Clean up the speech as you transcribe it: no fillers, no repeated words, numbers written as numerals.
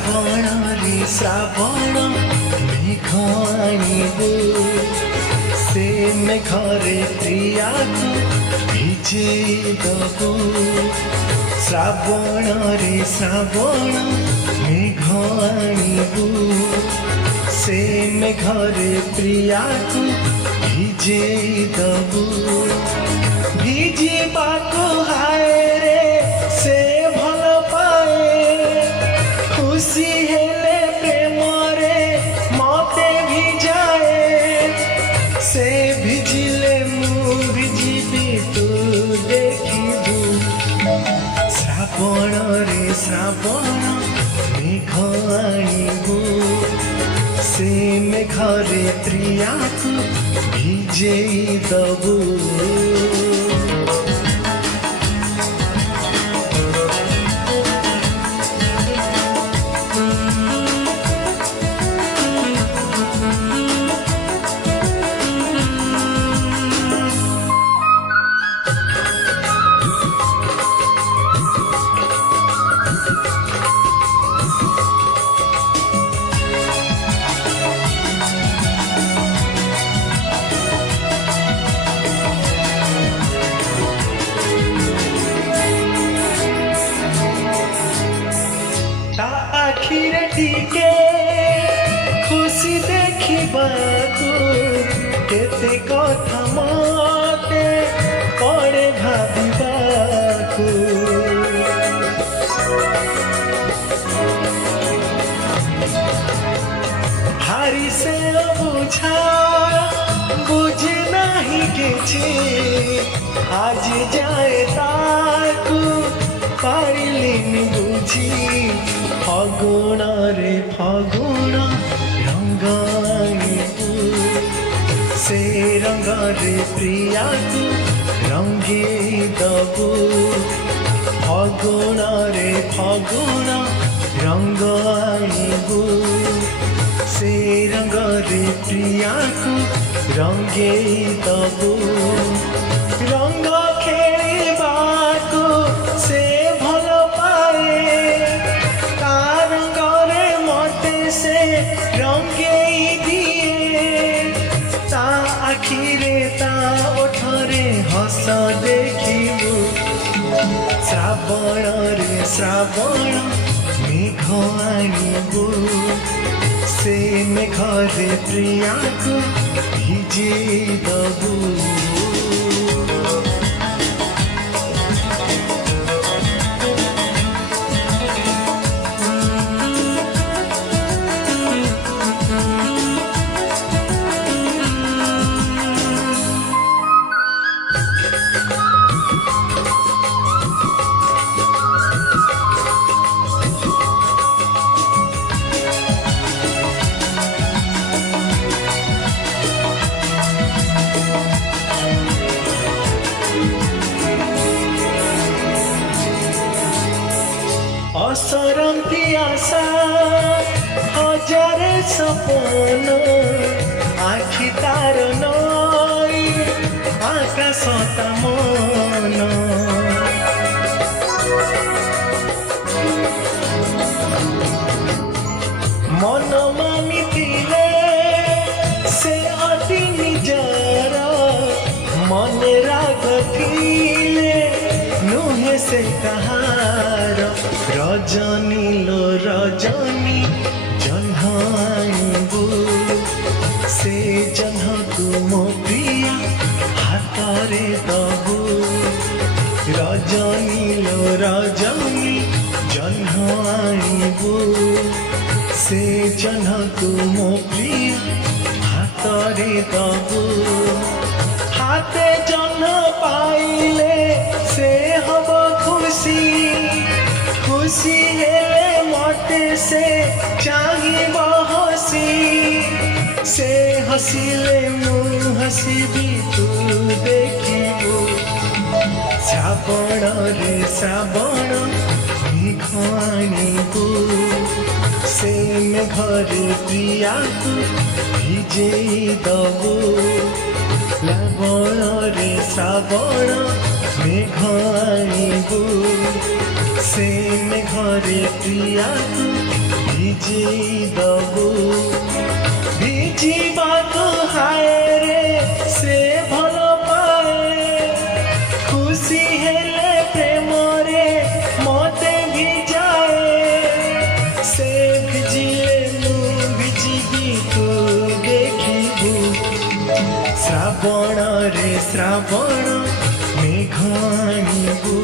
श्रावण रे श्रावण मेघ आनिबु से मेघरे प्रियाको भिजेई दबु श्रावण रे श्रावण मेघ आनिबु से मेघरे प्रियाको भिजेई दबु भिजिबाको हाय रे से भल पाए खुशी हेले प्रेम रे मते भिजाए से भिजिले मु भिजिबी तू देखिबू श्रावण रे श्रावण मेघ आनिबू से मेघरे प्रियाको भिजेई दबू आखिरे टिके खुशी देखिबाकू केते कथा मते पड़े भाबिबाकू हारी से बुझा बुझे नहीं किछि आज जाए ताकू पारिलिनी बुझी फगुण रे फगुण रंग आनिबू से रंग रे प्रियाको रंगेई दबू फगुण रे फगुण रंग आनिबू से रंग रे प्रियाको रंगेई दबू रंग खेलिबाको से भल पाए से रंगेई दिए ता आखिरे ता ओठरे हस देखिबू श्रावण रे श्रावण मेघ आनिबू से मेघरे प्रियाको भिजेई दबू असरंती आशा हजारे सपन आखि तार नई आकाश मन मन मानिथिले से अति निजर मन राग थिले नुहे से कहार रजनी लो रजनी जह्न आनिबू से जह्न तुम प्रिया हाथरे दबू रजनी लो रजनी जह्न आनिबू से जह्न तुम प्रिया हाथरे दबू हाथे जह्न पाइले से हब खुशी खुशी हेले मते से चाहिब हसी से हसिले मु हसिबी तू देखिबू श्रावण रे श्रावण मेघ आनिबू से मेघरे प्रियाको भिजेई दबू श्रावण रे श्रावण मेघ आनिबू से मेघरे प्रियाको ଭିଜେଇ ଦବୁ ଭିଜିବାକୁ ହାୟ ରେ ସେ ଭଲ ପାଏ ଖୁସି ହେଲେ ପ୍ରେମରେ ମତେ ଭିଜାଏ ସେ ଭିଜିଲେ ମୁଁ ଭିଜିବି ତୁ ଦେଖିବୁ ଶ୍ରାବଣରେ ଶ୍ରାବଣ ମେଘ ଆଣିବୁ